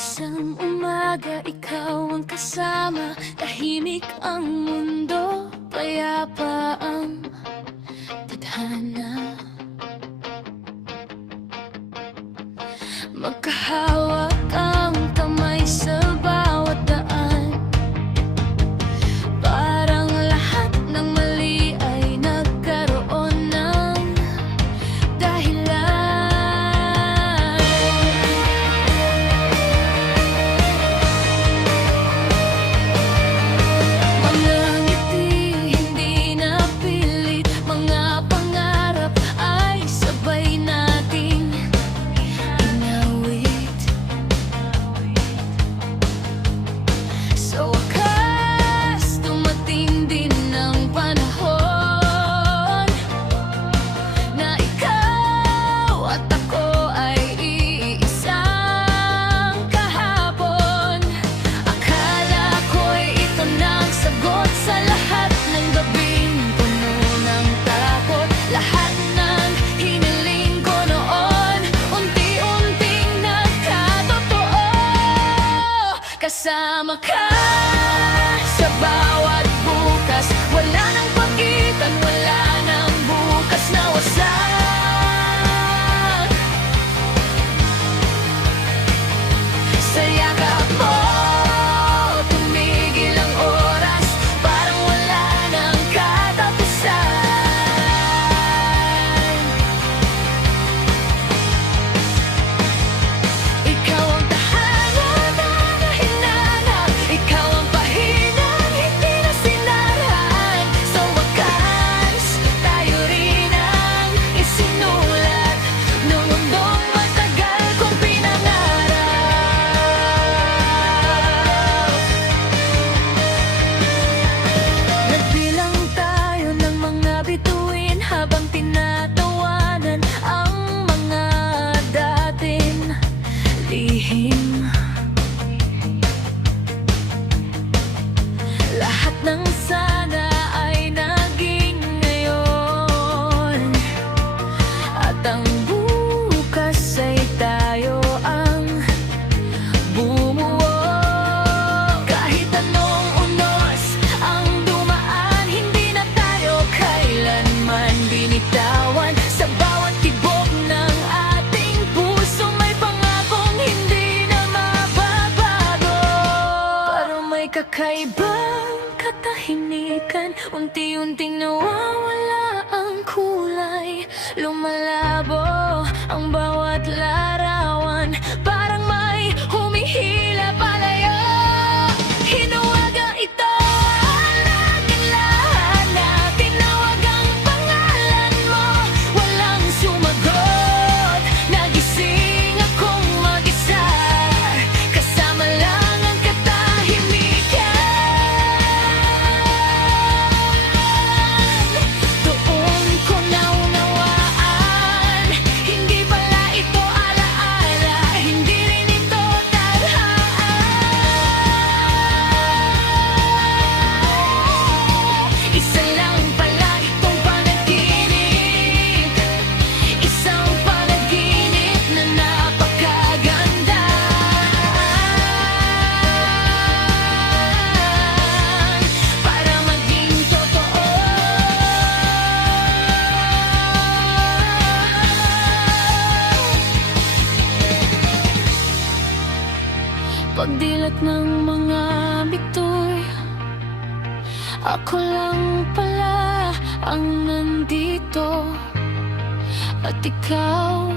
Isang umaga, ikaw ang kasama. Tahimik ang mundo, payapa ang tadhana. Magkahawak ang kamay sa bawat daan. Parang lahat ng mali ay nagkaroon ng dahilan. Mga ngiti, hindi na pilit. Mga pangarap ay sabay nating inawit. Sa wakas, dumating din ang panahon na ikaw at ako ay iisang kahapon. Akala ko'y ito na ang sagot sa lahat ng gabing puno ng takot. Lahat ng hiniling ko noon, unti-unting nagkatotoo. Kasama ka sa bawat bukas, wala nang pagitan, wala nang bukas na wasak. Sa yakap mo, tumigil ang oras, parang wala nang katapusan. Ikaw ang tahanan na hinanap, ikaw ang pahinang hindi na sinarahan. Sa wakas, tayo rin ang isinulat ng mundong matagal kong pinangarap. Nagbilang tayo ng mga bituin habang tinatawanan ang mga dating lihim. Lahat ng sana ay naging ngayon, at ang bukas ay tayo ang bumuo. Kahit anong unos ang dumaan, hindi na tayo kailanman binitawan. Sa bawat tibok ng ating puso may pangakong hindi na mababago. Pero may kakaibang katahimikan, unti-unting nawawala ang kulay. Lumalabo ang bawat larawan, parang may humihila palayo. Hinuwagang ito ang ating lahat, na tinawag ang pangalan mo. Walang sumagot, nagising akong mag-isa. Kasama lang ang katahimikan. Doon ko naunawaan, hindi pala ito alaala, hindi rin ito tadhana. Isa lang pala itong panaginip, isang panaginip na napakaganda. Para maging totoo. Pagdilat ng mga bitoy, ako lang pala ang nandito, at ikaw